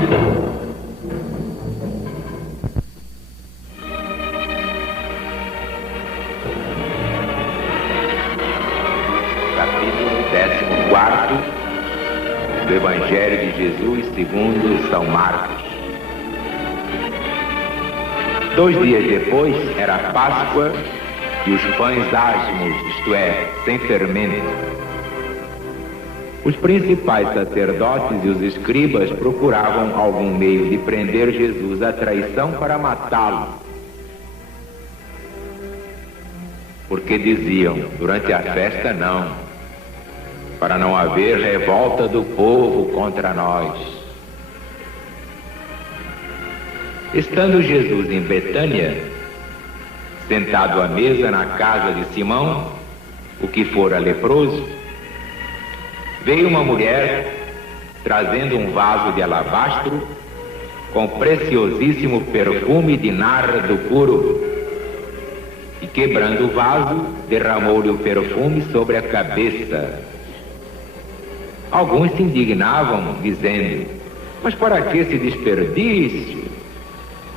Capítulo 14 do Evangelho de Jesus segundo São Marcos. 2 dias depois era a Páscoa e os pães asmos, isto é, sem fermento. Os principais sacerdotes e os escribas procuravam algum meio de prender Jesus à traição para matá-lo. Porque diziam, durante a festa não, para não haver revolta do povo contra nós. Estando Jesus em Betânia, sentado à mesa na casa de Simão, o que fora leproso, veio uma mulher trazendo um vaso de alabastro com preciosíssimo perfume de nardo puro, e quebrando o vaso, derramou-lhe o perfume sobre a cabeça. Alguns se indignavam, dizendo: mas para que esse desperdício?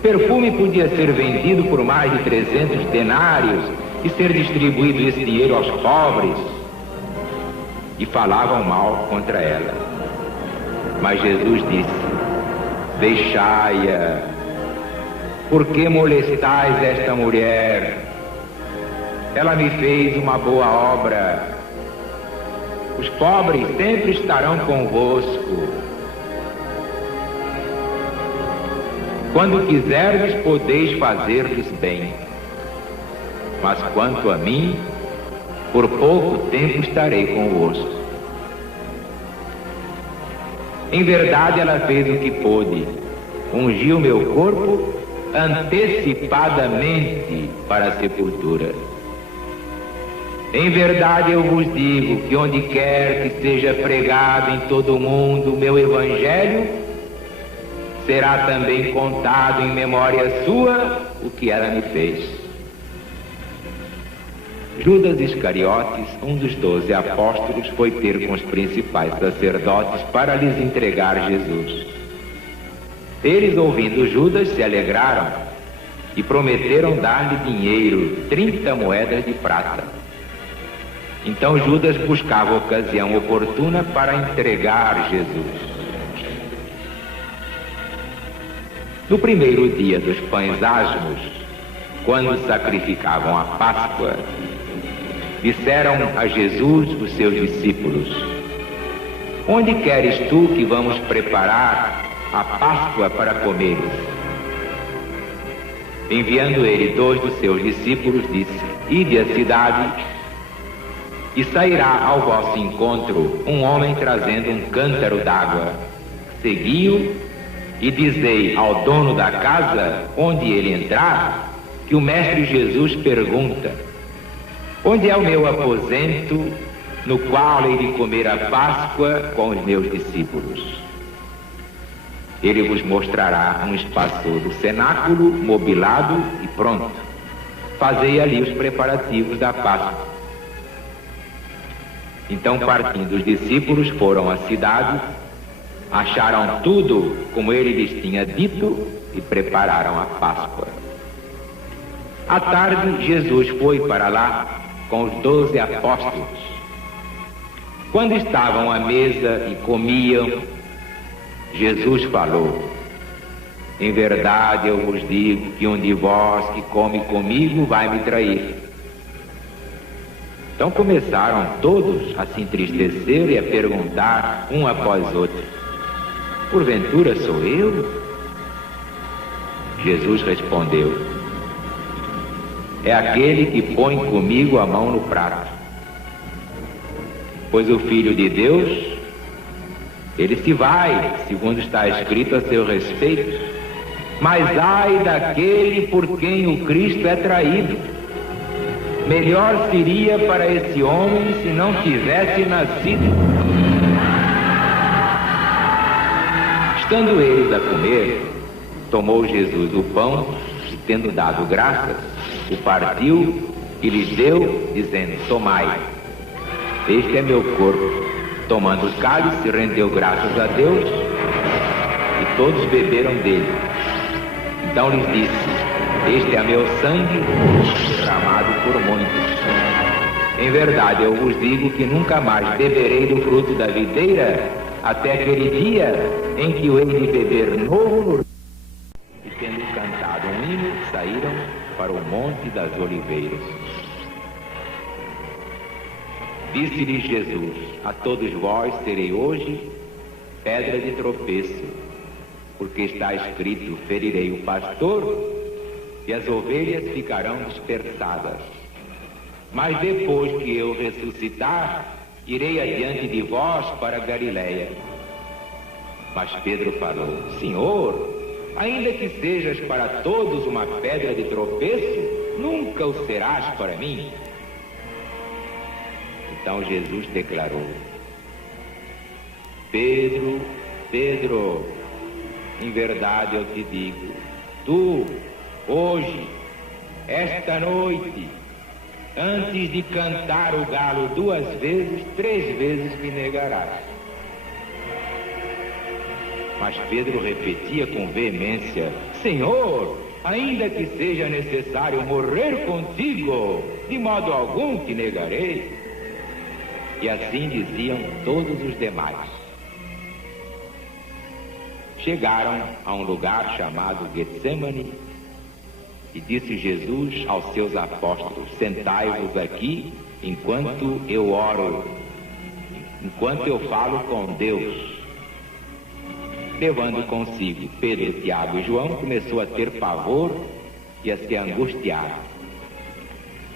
Perfume podia ser vendido por mais de 300 denários e ser distribuído esse dinheiro aos pobres. E falavam mal contra ela. Mas Jesus disse: deixai-a, por que molestais esta mulher? Ela me fez uma boa obra. Os pobres sempre estarão convosco. Quando quiserdes, podeis fazer-lhes bem. Mas quanto a mim, por pouco tempo estarei convosco. Em verdade, ela fez o que pôde. Ungiu meu corpo antecipadamente para a sepultura. Em verdade, eu vos digo que onde quer que seja pregado em todo o mundo o meu evangelho, será também contado em memória sua o que ela me fez. Judas Iscariotes, um dos 12 apóstolos, foi ter com os principais sacerdotes para lhes entregar Jesus. Eles, ouvindo Judas, se alegraram e prometeram dar-lhe dinheiro, 30 moedas de prata. Então Judas buscava a ocasião oportuna para entregar Jesus. No primeiro dia dos pães asmos, quando sacrificavam a Páscoa, disseram a Jesus os seus discípulos: onde queres tu que vamos preparar a Páscoa para comeres? Enviando ele 2 dos seus discípulos, disse: ide à cidade, e sairá ao vosso encontro um homem trazendo um cântaro d'água. Segui-o e dizei ao dono da casa, onde ele entrar, que o Mestre Jesus pergunta: onde é o meu aposento, no qual hei de comer a Páscoa com os meus discípulos? Ele vos mostrará um espaçoso cenáculo, mobilado e pronto. Fazei ali os preparativos da Páscoa. Então, partindo os discípulos, foram à cidade, acharam tudo como ele lhes tinha dito e prepararam a Páscoa. À tarde, Jesus foi para lá com os 12 apóstolos. Quando estavam à mesa e comiam, Jesus falou: em verdade eu vos digo que um de vós que come comigo vai me trair. Então começaram todos a se entristecer e a perguntar um após outro: porventura sou eu? Jesus respondeu: é aquele que põe comigo a mão no prato. Pois o Filho de Deus, ele se vai, segundo está escrito a seu respeito, mas ai daquele por quem o Cristo é traído. Melhor seria para esse homem se não tivesse nascido. Estando eles a comer, tomou Jesus o pão e, tendo dado graças, o partiu e lhes deu, dizendo: tomai, este é meu corpo. Tomando o cálice, rendeu graças a Deus e, Todos beberam dele. Então lhes disse: este é meu sangue derramado por muitos. Em verdade, eu vos digo que nunca mais beberei do fruto da videira, até aquele dia em que o hei de beber novo no... E tendo cantado um hino, saíram para o Monte das Oliveiras. Disse-lhes Jesus: a todos vós serei hoje pedra de tropeço, porque está escrito: ferirei o pastor e as ovelhas ficarão dispersadas. Mas depois que eu ressuscitar, irei adiante de vós para Galiléia. Mas Pedro falou: Senhor, ainda que sejas para todos uma pedra de tropeço, nunca o serás para mim. Então Jesus declarou: Pedro, Pedro, em verdade eu te digo, tu, hoje, esta noite, antes de cantar o galo 2 vezes, 3 vezes me negarás. Mas Pedro repetia com veemência: Senhor, ainda que seja necessário morrer contigo, de modo algum te negarei. E assim diziam todos os demais. Chegaram a um lugar chamado Getsemane, e disse Jesus aos seus apóstolos: sentai-vos aqui enquanto eu oro, enquanto eu falo com Deus. Levando consigo Pedro, Tiago e João, começou a ter pavor e a se angustiar.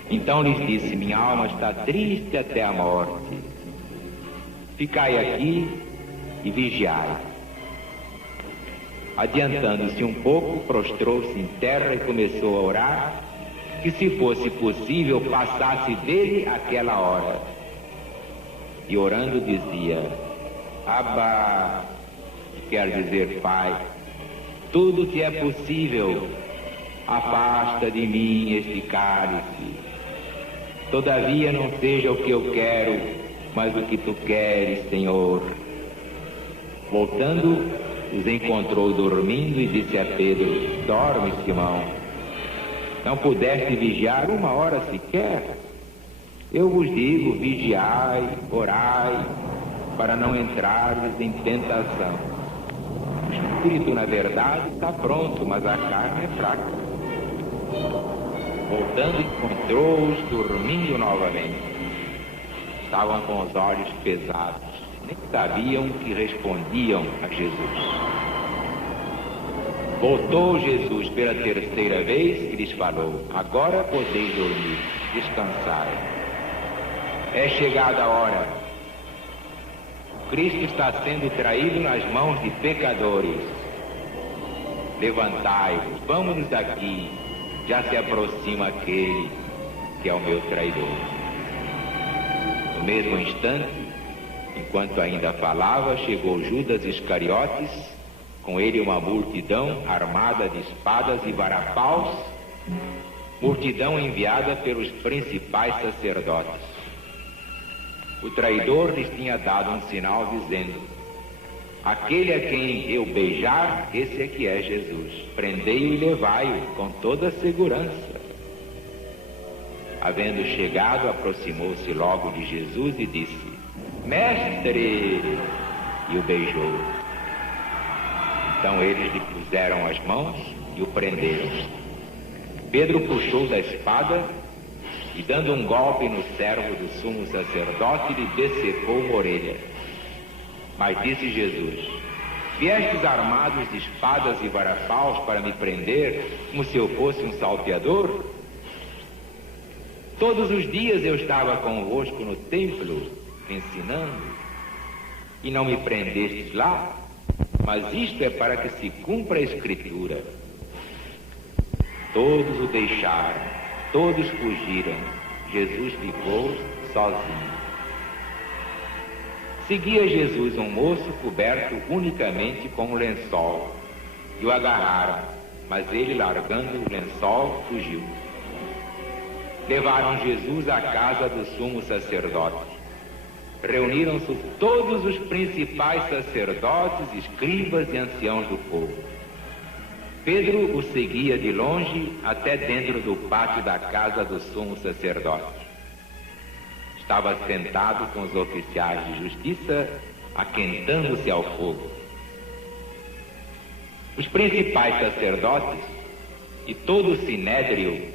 Então lhes disse: minha alma está triste até a morte. Ficai aqui e vigiai. Adiantando-se um pouco, prostrou-se em terra e começou a orar, que se fosse possível passasse dele aquela hora. E orando dizia: Abba, quer dizer Pai, tudo te é possível, afasta de mim este cálice. Todavia não seja o que eu quero, mas o que tu queres, Senhor. Voltando, os encontrou dormindo e disse a Pedro: dorme, Simão, não pudeste vigiar 1 hora sequer? Eu vos digo, vigiai, orai, para não entrardes em tentação. O espírito, na verdade, está pronto, mas a carne é fraca. Voltando, encontrou-os dormindo novamente. Estavam com os olhos pesados, nem sabiam o que respondiam a Jesus. Voltou Jesus pela 3ª vez e lhes falou: agora podeis dormir, descansai. É chegada a hora. Cristo está sendo traído nas mãos de pecadores. Levantai-vos, vamos-nos daqui, já se aproxima aquele que é o meu traidor. No mesmo instante, enquanto ainda falava, chegou Judas Iscariotes, com ele uma multidão armada de espadas e varapaus, multidão enviada pelos principais sacerdotes. O traidor lhes tinha dado um sinal dizendo: aquele a quem eu beijar, esse é que é Jesus. Prendei-o e levai-o com toda a segurança. Havendo chegado, aproximou-se logo de Jesus e disse: Mestre! E o beijou. Então eles lhe puseram as mãos e o prenderam. Pedro puxou da espada e, dando um golpe no servo do sumo sacerdote, lhe decepou uma orelha. Mas disse Jesus: viestes armados de espadas e varapaus para me prender, como se eu fosse um salteador? Todos os dias eu estava convosco no templo, ensinando, e não me prendestes lá? Mas isto é para que se cumpra a Escritura. Todos o deixaram, todos fugiram, Jesus ficou sozinho. Seguia Jesus um moço coberto unicamente com um lençol, e o agarraram, mas ele, largando o lençol, fugiu. Levaram Jesus à casa do sumo sacerdote. reuniram-se todos os principais sacerdotes, escribas e anciãos do povo. Pedro o seguia de longe até dentro do pátio da casa do sumo sacerdote. Estava sentado com os oficiais de justiça, aquentando-se ao fogo. Os principais sacerdotes e todo o sinédrio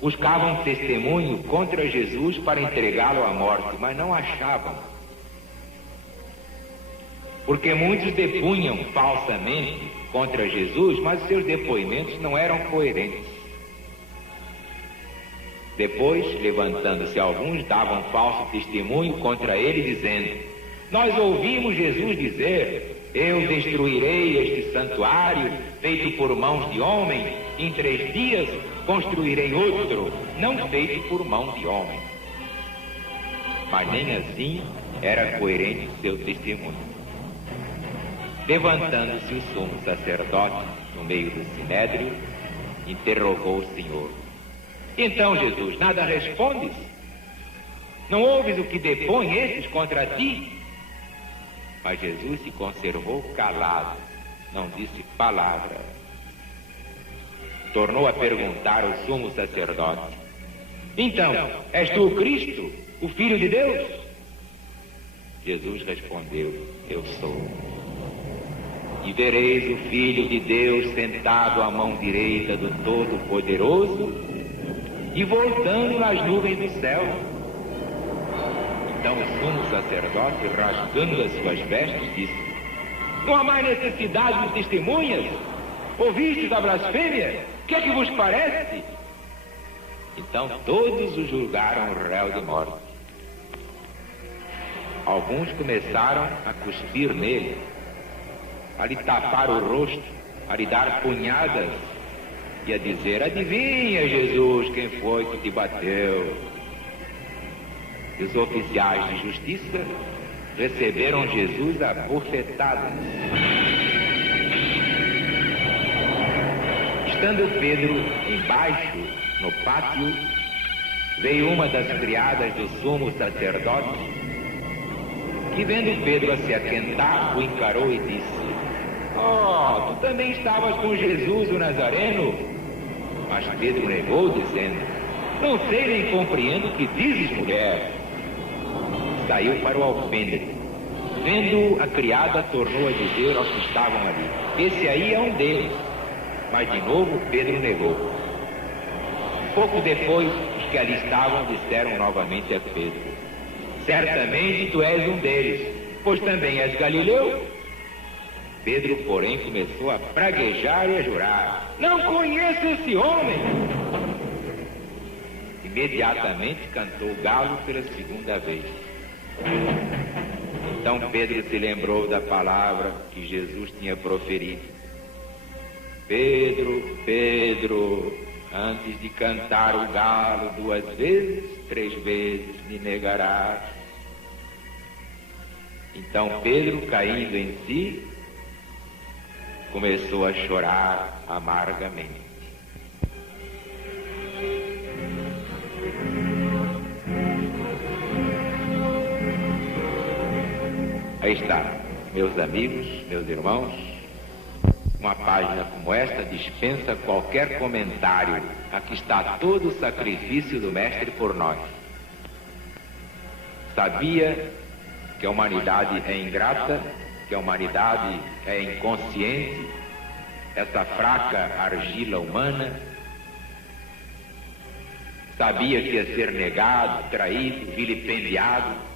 buscavam testemunho contra Jesus para entregá-lo à morte, mas não achavam. Porque muitos depunham falsamente contra Jesus, mas seus depoimentos não eram coerentes. Depois, levantando-se alguns, davam falso testemunho contra ele, dizendo: nós ouvimos Jesus dizer: eu destruirei este santuário feito por mãos de homem, em 3 dias construirei outro, não feito por mão de homem. Mas nem assim era coerente seu testemunho. Levantando-se o sumo sacerdote no meio do sinédrio, interrogou o Senhor: então, Jesus, nada respondes? Não ouves o que depõem estes contra ti? Mas Jesus se conservou calado, não disse palavra. Tornou a perguntar ao sumo sacerdote: então, és tu o Cristo, o Filho de Deus? Jesus respondeu: eu sou. E vereis o Filho de Deus sentado à mão direita do Todo-Poderoso e voltando nas nuvens do céu. Então o sumo sacerdote, rasgando as suas vestes, disse: não há mais necessidade de testemunhas? Ouvistes a blasfêmia? O que é que vos parece? Então todos o julgaram réu de morte. Alguns começaram a cuspir nele, a lhe tapar o rosto, a lhe dar punhadas e a dizer: adivinha, Jesus, quem foi que te bateu? E os oficiais de justiça receberam Jesus a bofetadas. Estando Pedro embaixo, no pátio, veio uma das criadas do sumo sacerdote, que vendo Pedro a se aquentar, o encarou e disse: oh, tu também estavas com Jesus o Nazareno? Mas Pedro negou, dizendo: não sei nem compreendo o que dizes, mulher. Saiu para o alpendre. Vendo a criada, tornou a dizer aos que estavam ali: esse aí é um deles. Mas de novo Pedro negou. Pouco depois, os que ali estavam disseram novamente a Pedro: certamente tu és um deles, pois também és galileu. Pedro, porém, começou a praguejar e a jurar: não conheço esse homem. Imediatamente cantou o galo pela 2ª vez. Então Pedro se lembrou da palavra que Jesus tinha proferido: Pedro, Pedro, antes de cantar o galo 2 vezes, 3 vezes me negarás. Então Pedro, caindo em si, começou a chorar amargamente. Aí está, meus amigos, meus irmãos, uma página como esta dispensa qualquer comentário. Aqui está todo o sacrifício do Mestre por nós. Sabia que a humanidade é ingrata, que a humanidade é inconsciente, essa fraca argila humana. Sabia que ia ser negado, traído, vilipendiado.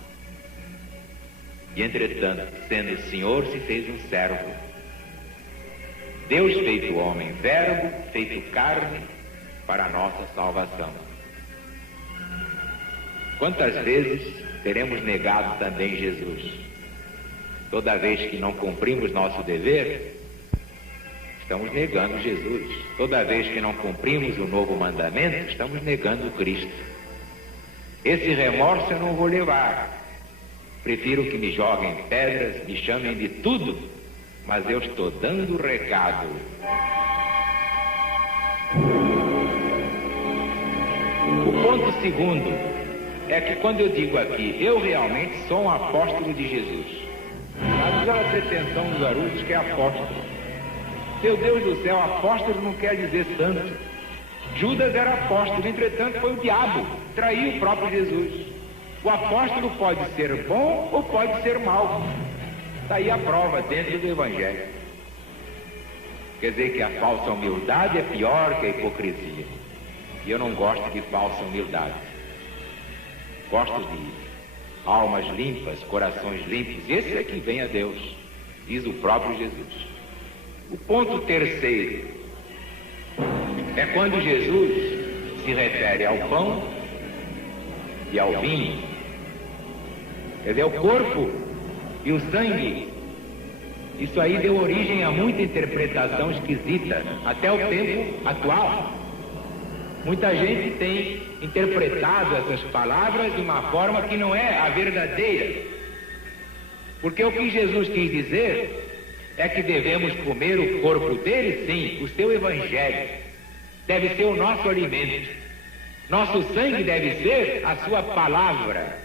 E entretanto, sendo o Senhor, se fez um servo. Deus feito homem, verbo feito carne para a nossa salvação. Quantas vezes teremos negado também Jesus? Toda vez que não cumprimos nosso dever, estamos negando Jesus. Toda vez que não cumprimos o novo mandamento, estamos negando Cristo. Esse remorso eu não vou levar. Prefiro que me joguem pedras, me chamem de tudo, mas eu estou dando o recado. O ponto segundo é que quando eu digo aqui, eu realmente sou um apóstolo de Jesus. Mas a pretensão dos garotos que é apóstolo. Meu Deus do céu, apóstolo não quer dizer santo. Judas era apóstolo, entretanto foi o diabo, traiu o próprio Jesus. O apóstolo pode ser bom ou pode ser mau. Está aí a prova dentro do Evangelho. Quer dizer que a falsa humildade é pior que a hipocrisia. E eu não gosto de falsa humildade. Gosto de almas limpas, corações limpos. Esse é que vem a Deus, diz o próprio Jesus. O ponto terceiro é quando Jesus se refere ao pão e ao vinho. Quer dizer, o corpo e o sangue. Isso aí deu origem a muita interpretação esquisita, até o tempo atual. Muita gente tem interpretado essas palavras de uma forma que não é a verdadeira. Porque o que Jesus quis dizer é que devemos comer o corpo dele, sim, o seu evangelho. Deve ser o nosso alimento. Nosso sangue deve ser a sua palavra,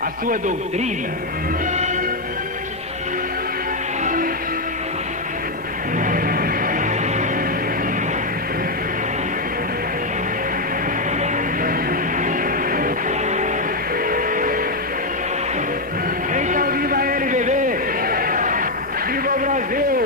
a sua doutrina. Então, viva ele, bebê! Viva o Brasil!